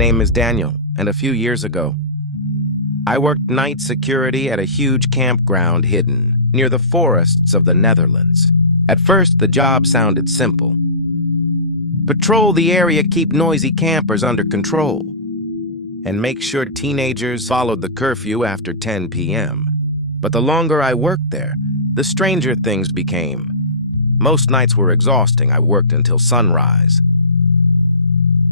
name is Daniel, and a few years ago, I worked night security at a huge campground hidden near the forests of the Netherlands. At first, the job sounded simple. Patrol the area, keep noisy campers under control, and make sure teenagers followed the curfew after 10 p.m. But the longer I worked there, the stranger things became. Most nights were exhausting. I worked until sunrise,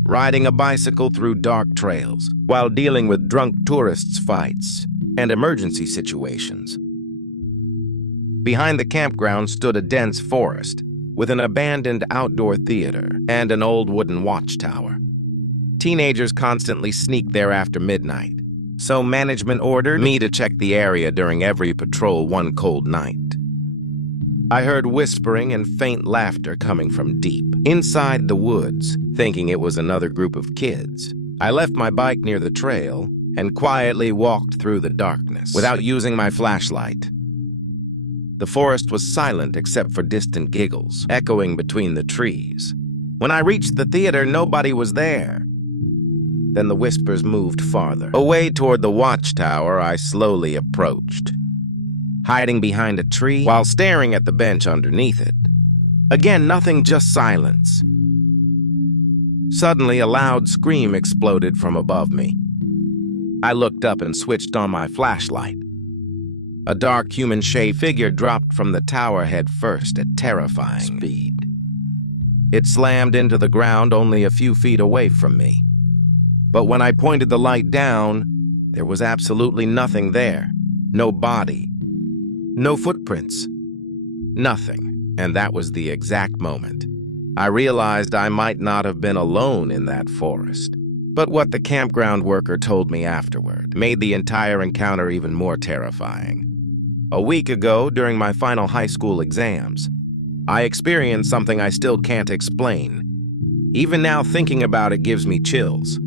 riding a bicycle through dark trails while dealing with drunk tourists' fights and emergency situations. Behind the campground stood a dense forest with an abandoned outdoor theater and an old wooden watchtower. Teenagers constantly sneaked there after midnight, so management ordered me to check the area during every patrol one cold night. I heard whispering and faint laughter coming from deep inside the woods, thinking it was another group of kids. I left my bike near the trail and quietly walked through the darkness without using my flashlight. The forest was silent except for distant giggles echoing between the trees. When I reached the theater, nobody was there. Then the whispers moved farther. Away toward the watchtower, I slowly approached, hiding behind a tree while staring at the bench underneath it. Again, nothing, just silence. Suddenly, a loud scream exploded from above me. I looked up and switched on my flashlight. A dark human-shaped figure dropped from the tower head first at terrifying speed. It slammed into the ground only a few feet away from me. But when I pointed the light down, there was absolutely nothing there. No body, no footprints, nothing. And that was the exact moment I realized I might not have been alone in that forest. But what the campground worker told me afterward made the entire encounter even more terrifying. A week ago, during my final high school exams, I experienced something I still can't explain. Even now, thinking about it gives me chills.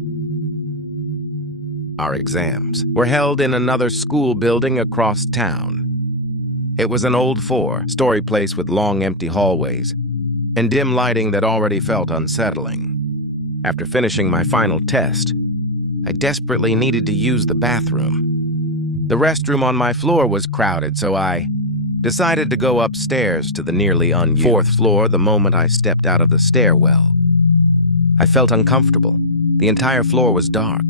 Our exams were held in another school building across town. It was an old 4-story place with long empty hallways and dim lighting that already felt unsettling. After finishing my final test, I desperately needed to use the bathroom. The restroom on my floor was crowded, so I decided to go upstairs to the nearly unused 4th floor. The moment I stepped out of the stairwell, I felt uncomfortable. The entire floor was dark.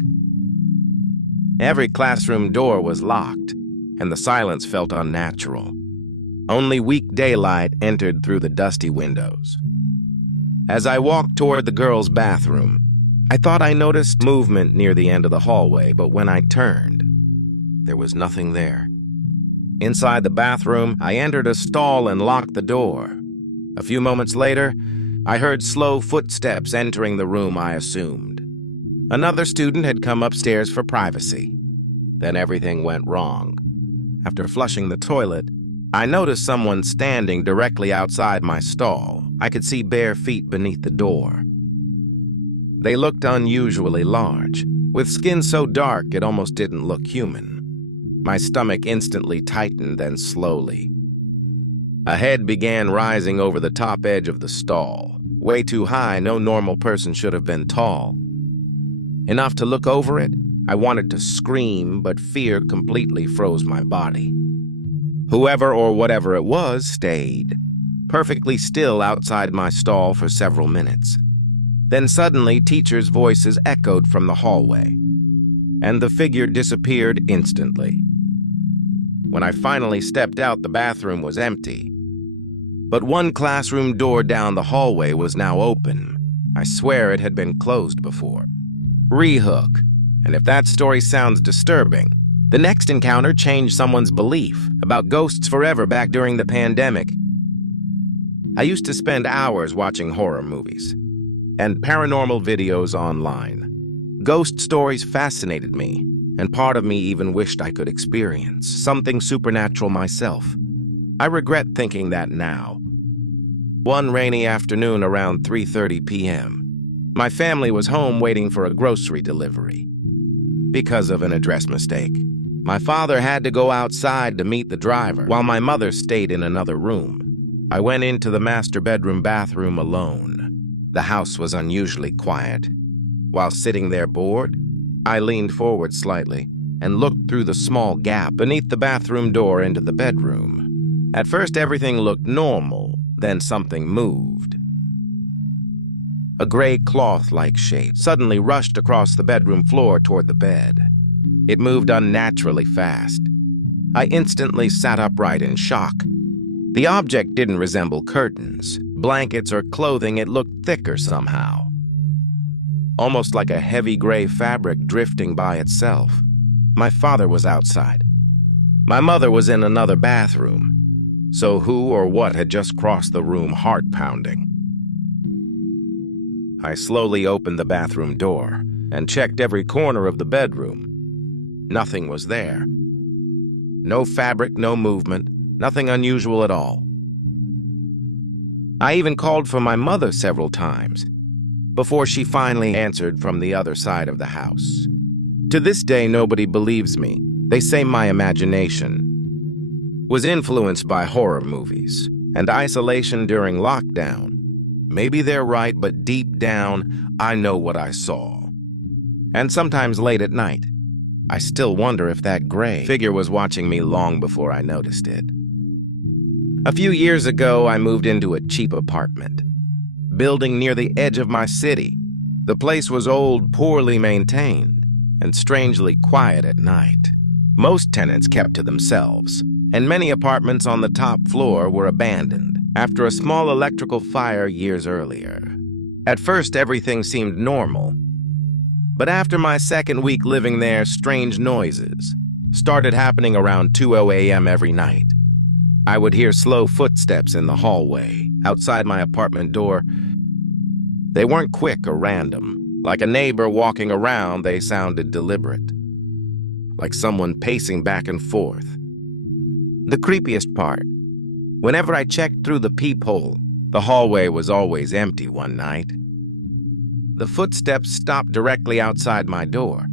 Every classroom door was locked, and the silence felt unnatural. Only weak daylight entered through the dusty windows. As I walked toward the girls' bathroom, I thought I noticed movement near the end of the hallway, but when I turned, there was nothing there. Inside the bathroom, I entered a stall and locked the door. A few moments later, I heard slow footsteps entering the room. I assumed another student had come upstairs for privacy. Then everything went wrong. After flushing the toilet, I noticed someone standing directly outside my stall. I could see bare feet beneath the door. They looked unusually large, with skin so dark it almost didn't look human. My stomach instantly tightened, then slowly a head began rising over the top edge of the stall. Way too high, no normal person should have been tall enough to look over it. I wanted to scream, but fear completely froze my body. Whoever or whatever it was stayed perfectly still outside my stall for several minutes. Then suddenly, teachers' voices echoed from the hallway, and the figure disappeared instantly. When I finally stepped out, the bathroom was empty, but one classroom door down the hallway was now open. I swear it had been closed before. Rehook. And if that story sounds disturbing, the next encounter changed someone's belief about ghosts forever back during the pandemic. I used to spend hours watching horror movies and paranormal videos online. Ghost stories fascinated me, and part of me even wished I could experience something supernatural myself. I regret thinking that now. One rainy afternoon around 3:30 p.m., my family was home waiting for a grocery delivery. Because of an address mistake, my father had to go outside to meet the driver, while my mother stayed in another room. I went into the master bedroom bathroom alone. The house was unusually quiet. While sitting there bored, I leaned forward slightly and looked through the small gap beneath the bathroom door into the bedroom. At first, everything looked normal, then something moved. A gray cloth-like shape suddenly rushed across the bedroom floor toward the bed. It moved unnaturally fast. I instantly sat upright in shock. The object didn't resemble curtains, blankets, or clothing. It looked thicker somehow, almost like a heavy gray fabric drifting by itself. My father was outside. My mother was in another bathroom. So who or what had just crossed the room, heart pounding? I slowly opened the bathroom door and checked every corner of the bedroom. Nothing was there. No fabric, no movement, nothing unusual at all. I even called for my mother several times before she finally answered from the other side of the house. To this day, nobody believes me. They say my imagination was influenced by horror movies and isolation during lockdown. Maybe they're right, but deep down, I know what I saw. And sometimes late at night, I still wonder if that gray figure was watching me long before I noticed it. A few years ago, I moved into a cheap apartment building near the edge of my city. The place was old, poorly maintained, and strangely quiet at night. Most tenants kept to themselves, and many apartments on the top floor were abandoned after a small electrical fire years earlier. At first, everything seemed normal, but after my second week living there, strange noises started happening around 2:00 a.m. every night. I would hear slow footsteps in the hallway outside my apartment door. They weren't quick or random. Like a neighbor walking around, they sounded deliberate, like someone pacing back and forth. The creepiest part, whenever I checked through the peephole, the hallway was always empty one night. The footsteps stopped directly outside my door.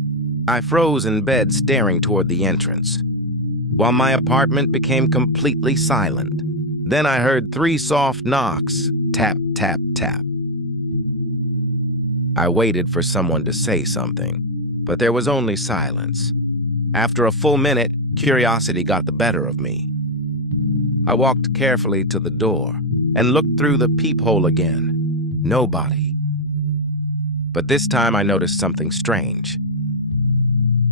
I froze in bed staring toward the entrance, while my apartment became completely silent. Then I heard 3 soft knocks, tap, tap, tap. I waited for someone to say something, but there was only silence. After a full minute, curiosity got the better of me. I walked carefully to the door and looked through the peephole again. Nobody. But this time I noticed something strange.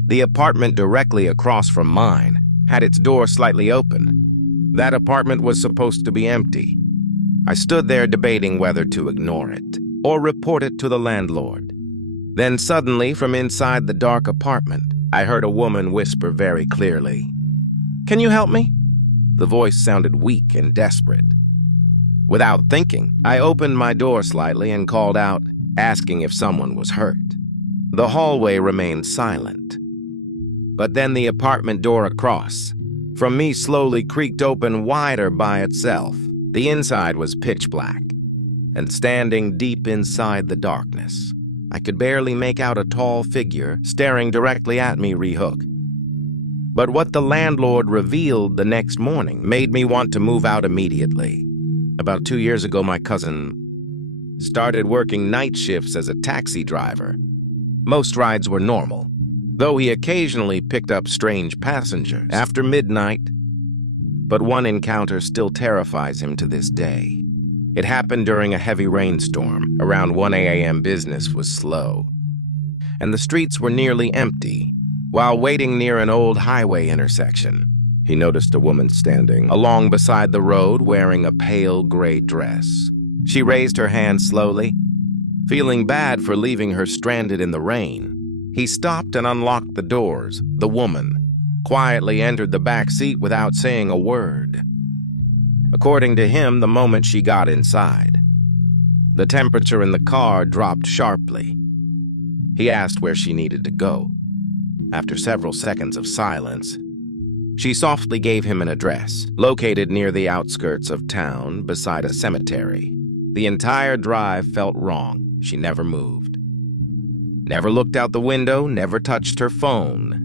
The apartment directly across from mine had its door slightly open. That apartment was supposed to be empty. I stood there debating whether to ignore it or report it to the landlord. Then suddenly, from inside the dark apartment, I heard a woman whisper very clearly, "Can you help me?" The voice sounded weak and desperate. Without thinking, I opened my door slightly and called out, asking if someone was hurt. The hallway remained silent. But then the apartment door across from me slowly creaked open wider by itself. The inside was pitch black, and standing deep inside the darkness, I could barely make out a tall figure staring directly at me rehook. But what the landlord revealed the next morning made me want to move out immediately. About 2 years ago, my cousin started working night shifts as a taxi driver. Most rides were normal, though he occasionally picked up strange passengers after midnight. But one encounter still terrifies him to this day. It happened during a heavy rainstorm. Around 1 a.m. business was slow, and the streets were nearly empty. While waiting near an old highway intersection, he noticed a woman standing along beside the road wearing a pale gray dress. She raised her hand slowly, feeling bad for leaving her stranded in the rain. He stopped and unlocked the doors. The woman quietly entered the back seat without saying a word. According to him, the moment she got inside, the temperature in the car dropped sharply. He asked where she needed to go. After several seconds of silence, she softly gave him an address, located near the outskirts of town beside a cemetery. The entire drive felt wrong. She never moved, never looked out the window, never touched her phone.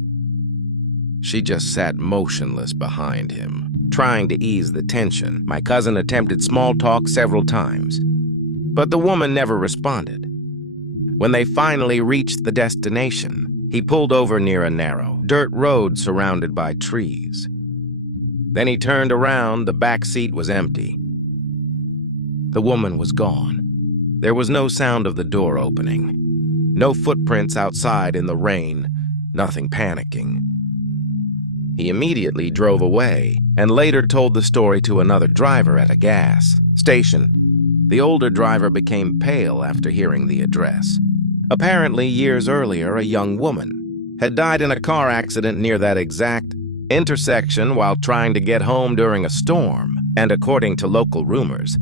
She just sat motionless behind him, trying to ease the tension. My cousin attempted small talk several times, but the woman never responded. When they finally reached the destination, he pulled over near a narrow, dirt road surrounded by trees. Then he turned around. The back seat was empty. The woman was gone. There was no sound of the door opening. No footprints outside in the rain. Nothing panicking. He immediately drove away and later told the story to another driver at a gas station. The older driver became pale after hearing the address. Apparently, years earlier, a young woman had died in a car accident near that exact intersection while trying to get home during a storm, and according to local rumors,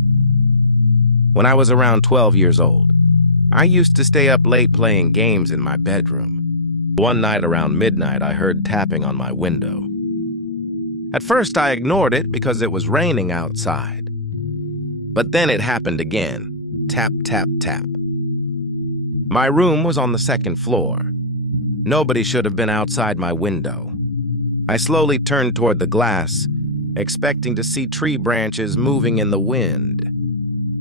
when I was around 12 years old, I used to stay up late playing games in my bedroom. One night around midnight, I heard tapping on my window. At first, I ignored it because it was raining outside. But then it happened again. Tap, tap, tap. My room was on the second floor. Nobody should have been outside my window. I slowly turned toward the glass, expecting to see tree branches moving in the wind.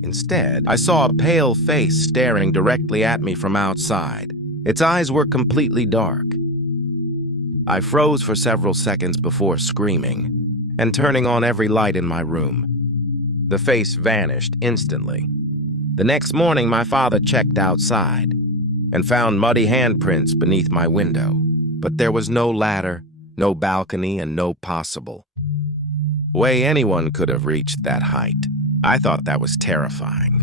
Instead, I saw a pale face staring directly at me from outside. Its eyes were completely dark. I froze for several seconds before screaming and turning on every light in my room. The face vanished instantly. The next morning, my father checked outside and found muddy handprints beneath my window. But there was no ladder, no balcony, and no possible way anyone could have reached that height. I thought that was terrifying.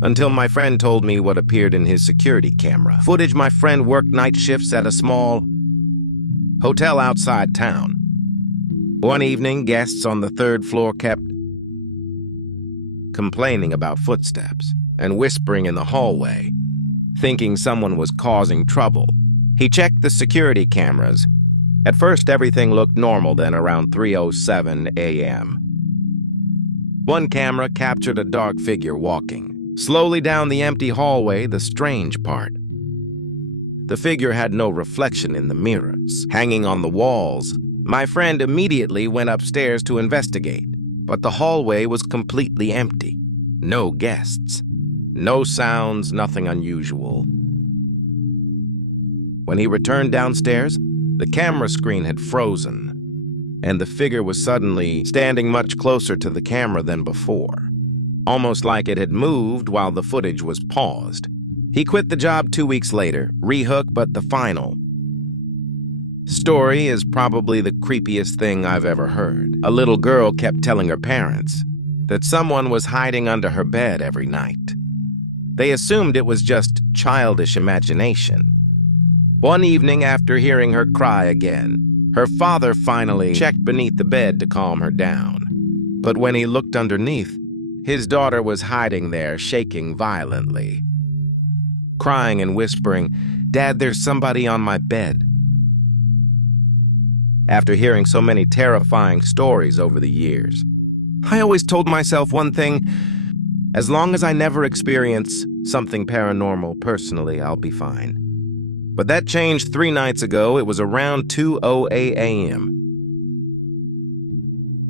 Until my friend told me what appeared in his security camera footage. My friend worked night shifts at a small hotel outside town. One evening, guests on the third floor kept complaining about footsteps and whispering in the hallway, thinking someone was causing trouble. He checked the security cameras. At first, everything looked normal. Then around 3:07 a.m., one camera captured a dark figure walking slowly down the empty hallway. The strange part, the figure had no reflection in the mirrors hanging on the walls. My friend immediately went upstairs to investigate, but the hallway was completely empty. No guests, no sounds, nothing unusual. When he returned downstairs, the camera screen had frozen, and the figure was suddenly standing much closer to the camera than before, almost like it had moved while the footage was paused. He quit the job 2 weeks later, rehooked, but the final story is probably the creepiest thing I've ever heard. A little girl kept telling her parents that someone was hiding under her bed every night. They assumed it was just childish imagination. One evening, after hearing her cry again, her father finally checked beneath the bed to calm her down. But when he looked underneath, his daughter was hiding there, shaking violently, crying and whispering, "Dad, there's somebody on my bed." After hearing so many terrifying stories over the years, I always told myself one thing: as long as I never experience something paranormal personally, I'll be fine. But that changed 3 nights ago. It was around 2:08 a.m.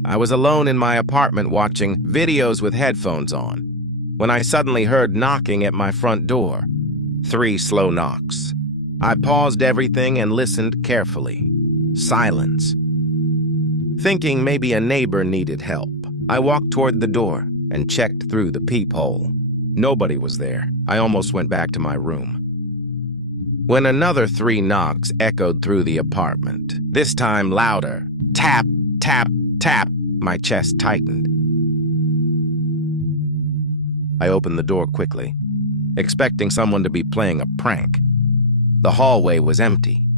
I was alone in my apartment watching videos with headphones on when I suddenly heard knocking at my front door. 3 slow knocks. I paused everything and listened carefully. Silence. Thinking maybe a neighbor needed help, I walked toward the door and checked through the peephole. Nobody was there. I almost went back to my room when another 3 knocks echoed through the apartment, this time louder. Tap, tap, tap. My chest tightened. I opened the door quickly, expecting someone to be playing a prank. The hallway was empty.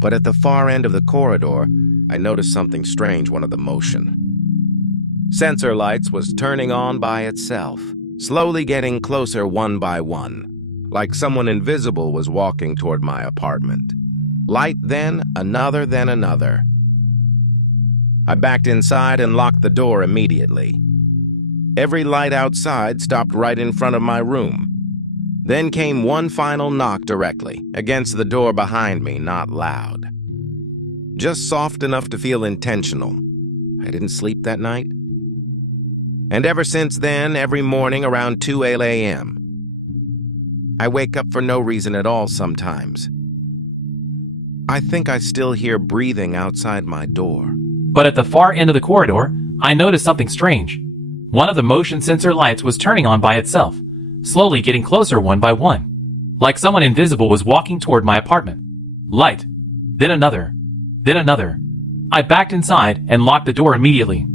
But at the far end of the corridor, I noticed something strange. One of the motion sensor lights was turning on by itself, slowly getting closer one by one, like someone invisible was walking toward my apartment. Light, then another, then another. I backed inside and locked the door immediately. Every light outside stopped right in front of my room. Then came one final knock directly against the door behind me, not loud, just soft enough to feel intentional. I didn't sleep that night. And ever since then, every morning around 2 a.m., I wake up for no reason at all sometimes. I think I still hear breathing outside my door. But at the far end of the corridor, I noticed something strange. One of the motion sensor lights was turning on by itself, slowly getting closer one by one, like someone invisible was walking toward my apartment. Light, then another, then another. I backed inside and locked the door immediately.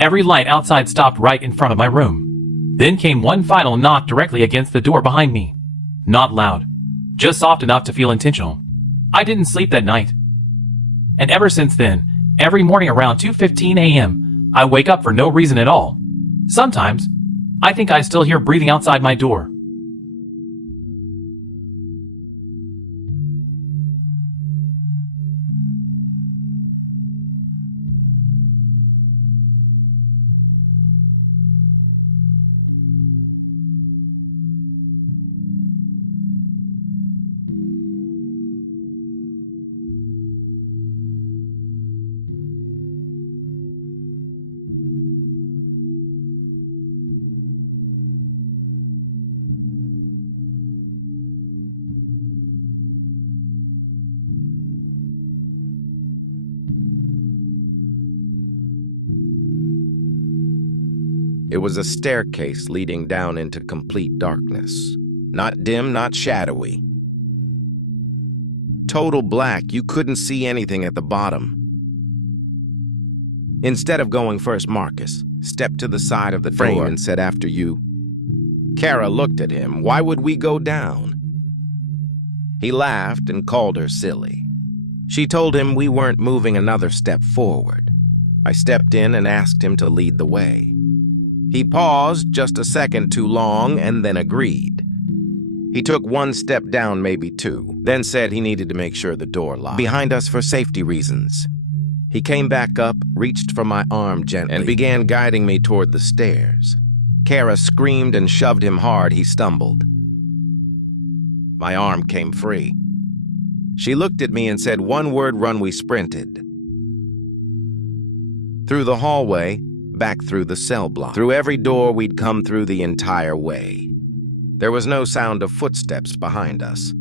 Every light outside stopped right in front of my room. Then came one final knock directly against the door behind me. Not loud, just soft enough to feel intentional. I didn't sleep that night. And ever since then, every morning around 2:15 a.m., I wake up for no reason at all. Sometimes, I think I still hear breathing outside my door. It was a staircase leading down into complete darkness. Not dim, not shadowy. Total black, you couldn't see anything at the bottom. Instead of going first, Marcus stepped to the side of the door and said after you. Kara looked at him. Why would we go down? He laughed and called her silly. She told him we weren't moving another step forward. I stepped in and asked him to lead the way. He paused just a second too long and then agreed. He took one step down, maybe two, then said he needed to make sure the door locked behind us for safety reasons. He came back up, reached for my arm gently, and began guiding me toward the stairs. Kara screamed and shoved him hard. He stumbled. My arm came free. She looked at me and said, "One word, run." We sprinted. Through the hallway, back through the cell block, through every door we'd come through the entire way. There was no sound of footsteps behind us.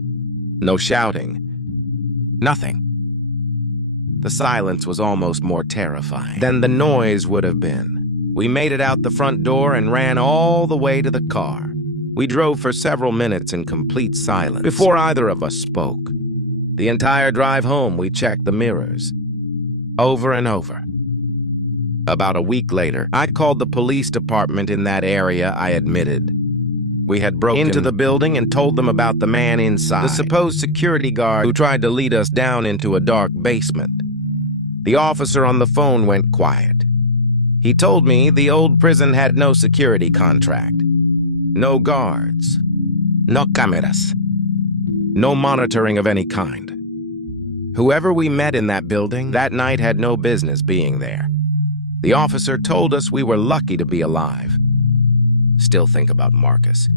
No shouting. Nothing. The silence was almost more terrifying than the noise would have been. We made it out the front door and ran all the way to the car. We drove for several minutes in complete silence before either of us spoke. The entire drive home, we checked the mirrors. Over and over. About a week later, I called the police department in that area, I admitted. We had broken into the building and told them about the man inside, the supposed security guard who tried to lead us down into a dark basement. The officer on the phone went quiet. He told me the old prison had no security contract, no guards, no cameras, no monitoring of any kind. Whoever we met in that building that night had no business being there. The officer told us we were lucky to be alive. Still think about Marcus,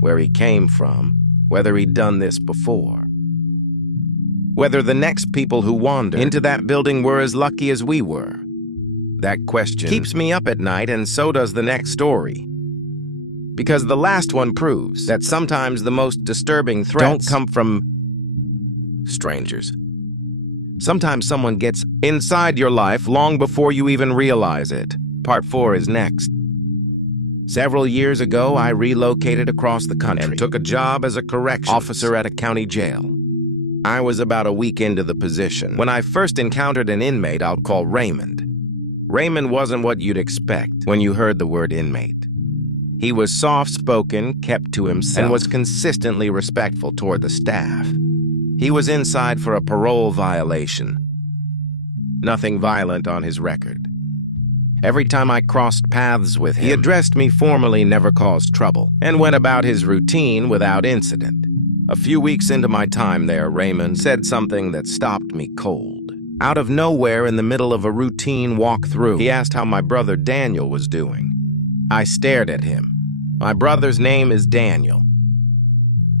where he came from, whether he'd done this before. Whether the next people who wandered into that building were as lucky as we were. That question keeps me up at night, and so does the next story. Because the last one proves that sometimes the most disturbing threats don't come from strangers. Sometimes someone gets inside your life long before you even realize it. Part 4 is next. Several years ago, I relocated across the country and took a job as a corrections officer at a county jail. I was about a week into the position when I first encountered an inmate I'll call Raymond. Raymond wasn't what you'd expect when you heard the word inmate. He was soft-spoken, kept to himself, and was consistently respectful toward the staff. He was inside for a parole violation. Nothing violent on his record. Every time I crossed paths with him, he addressed me formally, never caused trouble, and went about his routine without incident. A few weeks into my time there, Raymond said something that stopped me cold. Out of nowhere, in the middle of a routine walk-through, he asked how my brother Daniel was doing. I stared at him. My brother's name is Daniel.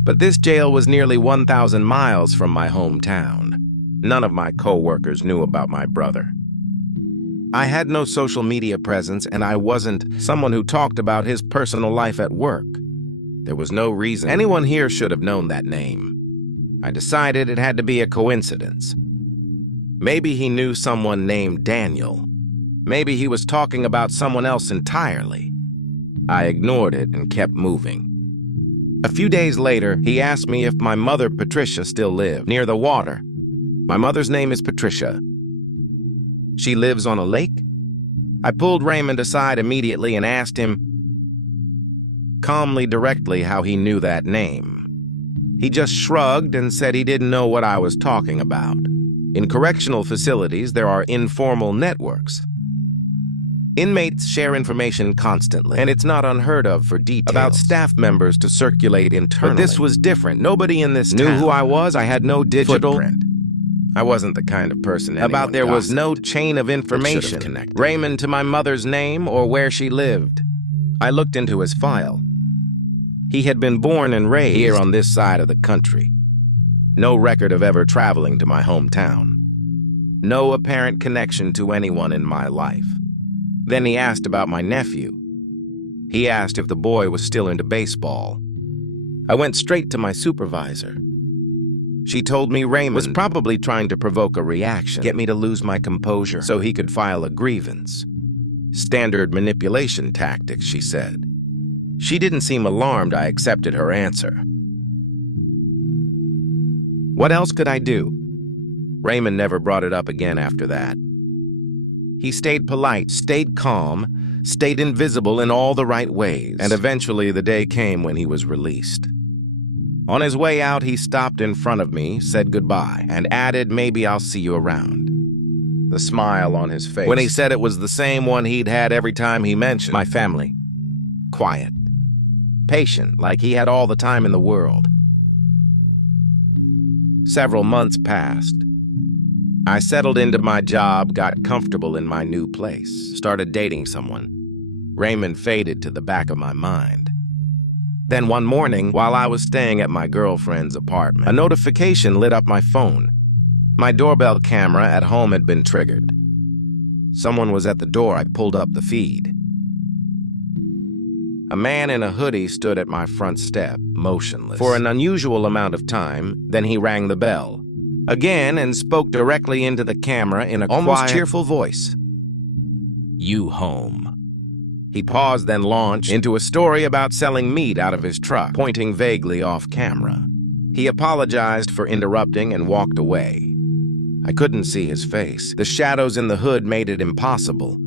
But this jail was nearly 1,000 miles from my hometown. None of my co-workers knew about my brother. I had no social media presence, and I wasn't someone who talked about his personal life at work. There was no reason anyone here should have known that name. I decided it had to be a coincidence. Maybe he knew someone named Daniel. Maybe he was talking about someone else entirely. I ignored it and kept moving. A few days later, he asked me if my mother, Patricia, still lived near the water. My mother's name is Patricia. She lives on a lake? I pulled Raymond aside immediately and asked him calmly, directly, how he knew that name. He just shrugged and said he didn't know what I was talking about. In correctional facilities, there are informal networks. Inmates share information constantly, and it's not unheard of for details about staff members to circulate internally. But this was different. Nobody in this town knew who I was. I had no digital footprint. I wasn't the kind of person about there was no chain of information, Raymond to my mother's name or where she lived. I looked into his file. He had been born and raised here on this side of the country. No record of ever traveling to my hometown. No apparent connection to anyone in my life. Then he asked about my nephew. He asked if the boy was still into baseball. I went straight to my supervisor. She told me Raymond was probably trying to provoke a reaction, get me to lose my composure so he could file a grievance. Standard manipulation tactics, she said. She didn't seem alarmed. I accepted her answer. What else could I do? Raymond never brought it up again after that. He stayed polite, stayed calm, stayed invisible in all the right ways, and eventually the day came when he was released. On his way out, he stopped in front of me, said goodbye, and added, maybe I'll see you around. The smile on his face when he said it was the same one he'd had every time he mentioned my family. Quiet, patient, like he had all the time in the world. Several months passed. I settled into my job, got comfortable in my new place, started dating someone. Raymond faded to the back of my mind. Then one morning, while I was staying at my girlfriend's apartment, a notification lit up my phone. My doorbell camera at home had been triggered. Someone was at the door. I pulled up the feed. A man in a hoodie stood at my front step, motionless, for an unusual amount of time. Then he rang the bell again and spoke directly into the camera in a almost quiet, cheerful voice. You home. He paused, then launched into a story about selling meat out of his truck, pointing vaguely off camera. He apologized for interrupting and walked away. I couldn't see his face. The shadows in the hood made it impossible.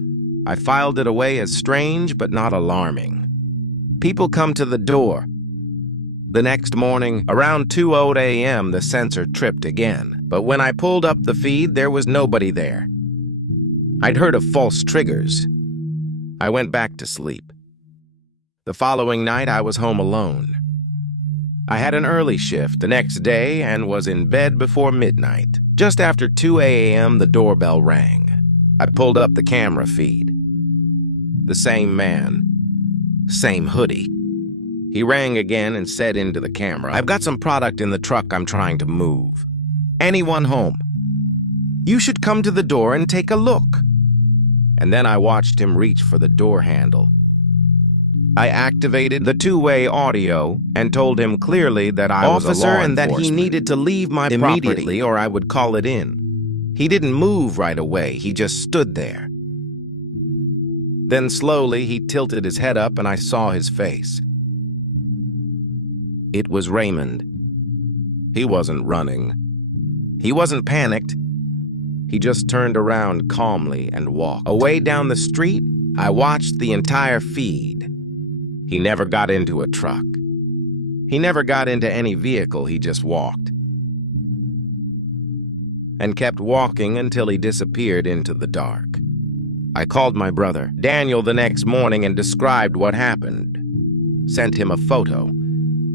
I filed it away as strange but not alarming. People come to the door. The next morning, around 2:00 a.m., the sensor tripped again. But when I pulled up the feed, there was nobody there. I'd heard of false triggers. I went back to sleep. The following night, I was home alone. I had an early shift the next day and was in bed before midnight. Just after 2 a.m., the doorbell rang. I pulled up the camera feed. The same man, same hoodie. He rang again and said into the camera, I've got some product in the truck I'm trying to move. Anyone home? You should come to the door and take a look. And then I watched him reach for the door handle. I activated the two-way audio and told him clearly that I was a law enforcement and that he needed to leave my property immediately or I would call it in. He didn't move right away. He just stood there. Then slowly he tilted his head up and I saw his face. It was Raymond. He wasn't running. He wasn't panicked. He just turned around calmly and walked away down the street. I watched the entire feed. He never got into a truck. He never got into any vehicle. He just walked. And kept walking until he disappeared into the dark. I called my brother, Daniel, the next morning and described what happened. Sent him a photo.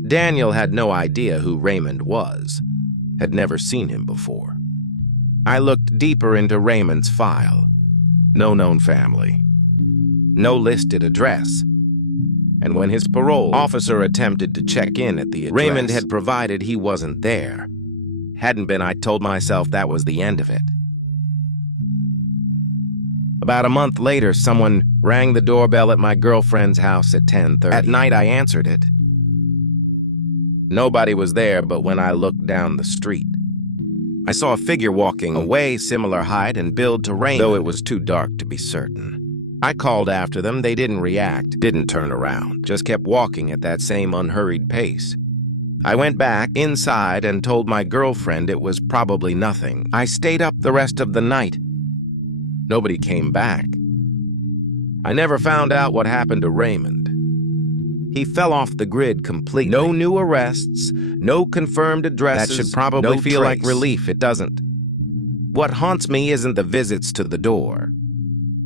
Daniel had no idea who Raymond was. Had never seen him before. I looked deeper into Raymond's file. No known family. No listed address. And when his parole officer attempted to check in at the address Raymond had provided, he wasn't there. Hadn't been. I told myself that was the end of it. About a month later, someone rang the doorbell at my girlfriend's house at 10:30. At night, I answered it. Nobody was there, but when I looked down the street, I saw a figure walking away, similar height and build to Raymond, though it was too dark to be certain. I called after them. They didn't react, didn't turn around, just kept walking at that same unhurried pace. I went back inside and told my girlfriend it was probably nothing. I stayed up the rest of the night. Nobody came back. I never found out what happened to Raymond. He fell off the grid completely. No new arrests, no confirmed addresses. That should probably feel like relief. It doesn't. What haunts me isn't the visits to the door.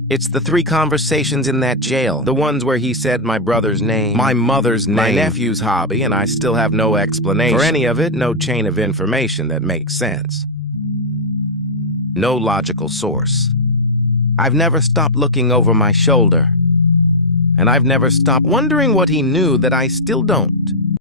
It's the 3 conversations in that jail. The ones where he said my brother's name, my mother's name, my nephew's hobby, and I still have no explanation for any of it, no chain of information that makes sense. No logical source. I've never stopped looking over my shoulder. And I've never stopped wondering what he knew that I still don't.